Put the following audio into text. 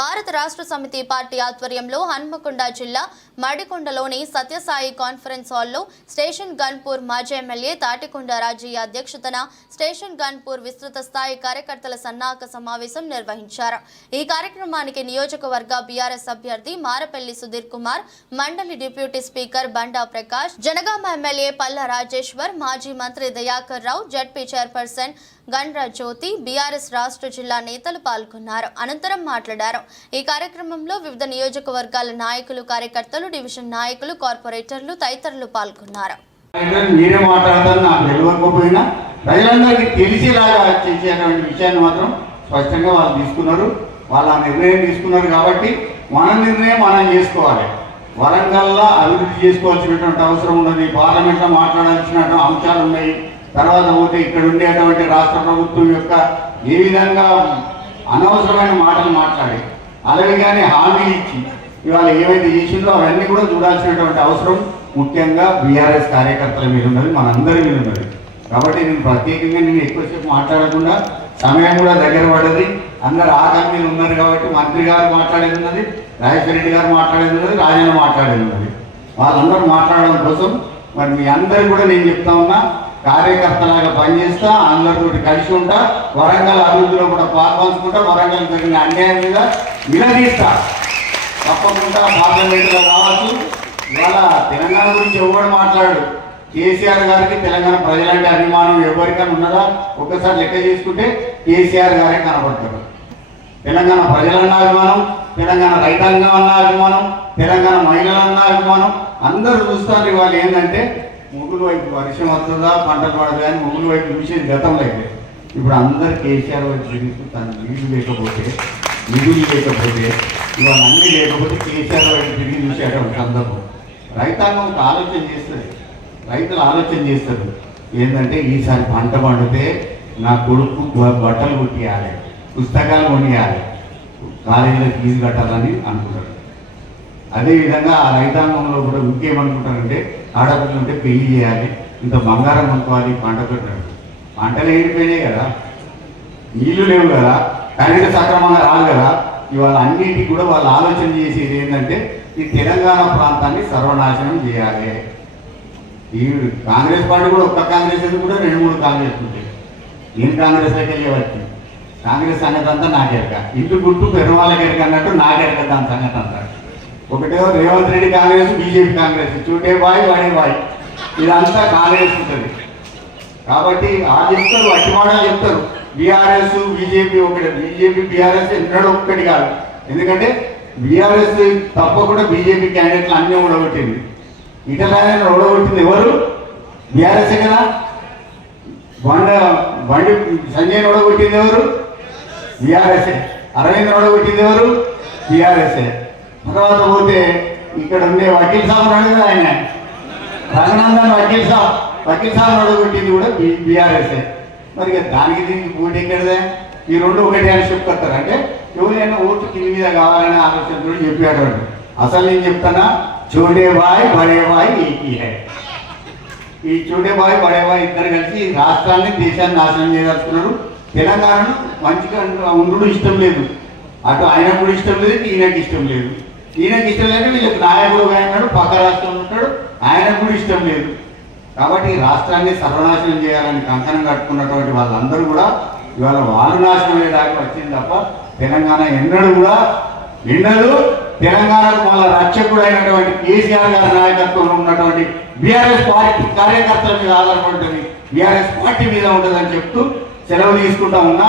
భారత రాష్ట్ర సమితి పార్టీ ఆధ్వర్యంలో హన్మకొండ జిల్లా మడికొండలోని సత్యసాయి కాన్ఫరెన్స్ హాల్లో స్టేషన్ గన్పూర్ మాజీ ఎమ్మెల్యే తాటికొండ రాజయ్య అధ్యక్షతన స్టేషన్ గన్పూర్ విస్తృత స్థాయి కార్యకర్తల సన్నాహక సమావేశం నిర్వహించారు. ఈ కార్యక్రమానికి నియోజకవర్గ బీఆర్ఎస్ అభ్యర్థి మారపల్లి సుధీర్ కుమార్ మండలి deputy speaker Banda Prakash Jangaon MLA Palla Rajeshwar మాజీ మంత్రి Dayakar Rao ZP chairperson Gandra Jyothi BRS రాష్ట్ర జిల్లా నేతలు పాల్గొన్నారు. అనంతరం మాట్లాడారు. ఈ కార్యక్రమంలో వివిధ నియోజకవర్గాల నాయకులు కార్యకర్తలు డివిజన్ నాయకులు కార్పొరేటర్లు తదితరులు పాల్గొన్నారు. అయితే మీరే నాకు తెలియకపోయినా ప్రజలందరికీ తెలిసేలాగా చేసేటువంటి విషయాన్ని మాత్రం స్పష్టంగా వాళ్ళు తీసుకున్నారు. వాళ్ళ నిర్ణయం తీసుకున్నారు కాబట్టి మన నిర్ణయం మనం చేసుకోవాలి. వరంగల్లో అభివృద్ధి చేసుకోవాల్సినటువంటి అవసరం ఉన్నది. పార్లమెంట్లో మాట్లాడాల్సిన అంశాలు ఉన్నాయి. తర్వాత పోతే ఇక్కడ ఉండేటువంటి రాష్ట్ర ప్రభుత్వం యొక్క ఏ విధంగా అనవసరమైన మాటలు మాట్లాడి అలాగే కానీ హామీ ఇచ్చి ఇవాళ ఏవైతే చేసిందో అవన్నీ కూడా చూడాల్సినటువంటి అవసరం ముఖ్యంగా బీఆర్ఎస్ కార్యకర్తల మీద ఉన్నది మనందరి మీద ఉన్నది. కాబట్టి నేను ప్రత్యేకంగా నేను ఎక్కువసేపు మాట్లాడకుండా సమయం కూడా దగ్గర పడ్డది. అందరు ఆదాయం మీద ఉన్నారు కాబట్టి మంత్రి గారు మాట్లాడేది ఉన్నది రాజేశ్వర రెడ్డి గారు మాట్లాడేది ఉన్నది రాజన్న మాట్లాడేది ఉన్నది. వాళ్ళందరూ మాట్లాడడం కోసం మరి మీ అందరు కూడా నేను చెప్తా ఉన్నా కార్యకర్తలాగా పనిచేస్తా అందరితో కలిసి ఉంటా వరంగల్ అభివృద్ధిలో కూడా పాల్పంచుకుంటా వరంగల్ జరిగిన అన్యాయం మీద నిలదీస్తా. తప్పకుండా పార్లమెంట్లో రావచ్చు. ఇవాళ తెలంగాణ గురించి ఎవరు మాట్లాడు? కేసీఆర్ గారికి తెలంగాణ ప్రజలంటే అభిమానం ఎవరికైనా ఉన్నదా? ఒక్కసారి లెక్క చేసుకుంటే కేసీఆర్ గారే కనబడతారు తెలంగాణ ప్రజలన్నా అభిమానం తెలంగాణ రైతాంగం అన్న అభిమానం తెలంగాణ మహిళలు అభిమానం అందరూ చూస్తారు ఇవాళ ఏంటంటే ముగ్గురు వైపు వర్షం వస్తుందా పంటలు పడదా అని ముగ్గురు వైపు చూసేది గతంలో అయితే. ఇప్పుడు అందరు కేసీఆర్ వైపు తిరుగుతూ తను నీళ్ళు లేకపోతే నిధులు లేకపోతే ఇవాళ అన్నీ లేకపోతే కేసీఆర్ వైపు తిరిగి చూసేటువంటి సందర్భం. రైతాంగం ఒక ఆలోచన చేస్తుంది. రైతులు ఆలోచన చేస్తారు ఏంటంటే ఈసారి పంట పండితే నా కొడుకు బట్టలు కొట్టియాలి పుస్తకాలు కొనియాలి కాలేజీలో ఫీజు కట్టాలని అనుకుంటారు అదేవిధంగా ఆ రైతాంగంలో కూడా ఇంకేమనుకుంటారంటే ఆడపిల్లలు ఉంటే పెళ్ళి చేయాలి ఇంత బంగారం కొనుక్కోవాలి పంట పెట్టాడు పంటలు ఎండిపోయినాయి కదా? నీళ్ళు లేవు కదా? కరెంటు సక్రమంగా రాదు కదా? ఇవాళ అన్నిటికీ కూడా వాళ్ళు ఆలోచన చేసేది ఏంటంటే ఈ తెలంగాణ ప్రాంతాన్ని సర్వనాశనం చేయాలి. ఈ కాంగ్రెస్ పార్టీ కూడా ఒక్క కాంగ్రెస్ కూడా రెండు మూడు కాంగ్రెస్ ఉంటాయి నేను కాంగ్రెస్ అయితే కాంగ్రెస్ సంగతి అంతా నాకెరక. ఇంటి గుట్టు పెరుమాళ్ళకి ఎరక అన్నట్టు నాకెరక దాని సంగతి అంటారు ఒకటేమో రేవంత్ రెడ్డి కాంగ్రెస్ బీజేపీ కాంగ్రెస్. చూటే బాయ్ వాడే బాయ్ ఇదంతా కాంగ్రెస్ ఉంటుంది. కాబట్టి ఆ చెప్తారు అట్టి చెప్తారు. బీఆర్ఎస్ బీజేపీ ఒకటి. బీజేపీ బీఆర్ఎస్ ఎన్నడూ ఒక్కటి కాదు. ఎందుకంటే బీఆర్ఎస్ తప్పకుండా బీజేపీ క్యాండిడేట్లు అన్నీ ఓడగొట్టింది. ఇటలాయన ఓడగొట్టింది ఎవరు? బీఆర్ఎస్ కదా? బండ బండి సంజయ్ ఓడగొట్టింది ఎవరు? బీఆర్ఎస్ఏ అరవింద్ ఓడగొట్టింది ఎవరు? బీఆర్ఎస్ఏ తర్వాత పోతే ఇక్కడ ఉండే వకీల్ సాబ్ ఉన్నాడు ఆయన. రఘునందన్ వకీల్ సాబ్ వకీల్ సాబ్ ఓడగొట్టింది కూడా బీఆర్ఎస్ మరి దానికి దీనికి పోటీ ఎక్కడదే? ఈ రెండు ఒకటి అని చెప్పుకొస్తారు. అంటే ఎవరైనా ఓటు కింది మీద కావాలనే ఆలోచనతో చెప్పాడు అసలు నేను చెప్తానా? చోటే బాయ్ బడే బాయ్ ఏకీ హై. ఈ చూడేబాయ్ పడేబాయ్ ఇద్దరు కలిసి ఈ రాష్ట్రాన్ని దేశాన్ని నాశనం చేయదలుచుకున్నారు. తెలంగాణను మంచిగా ఉండడం ఇష్టం లేదు. అటు ఆయనకు కూడా ఇష్టం లేదు ఈయనకి ఇష్టం లేదు. ఈయనకి ఇష్టం లేదు వీళ్ళకి నాయకుడు ఉన్నాడు పక్క రాష్ట్రంలో ఉంటాడు. ఆయనకు కూడా ఇష్టం లేదు. కాబట్టి ఈ రాష్ట్రాన్ని సర్వనాశనం చేయాలని కంకణం కట్టుకున్నటువంటి వాళ్ళందరూ కూడా ఇవాళ వాళ్ళు నాశనం అయ్యేదాకా వచ్చింది తప్ప తెలంగాణ ఎన్నడూ కూడా నిన్నడు తెలంగాణకు వాళ్ళ రక్షకుడు అయినటువంటి కేసీఆర్ గారి నాయకత్వంలో ఉన్నటువంటి బీఆర్ఎస్ పార్టీ కార్యకర్తల మీద ఆధారపడి బీఆర్ఎస్ పార్టీ మీద ఉంటుందని చెప్తూ సెలవు తీసుకుంటా ఉన్నా.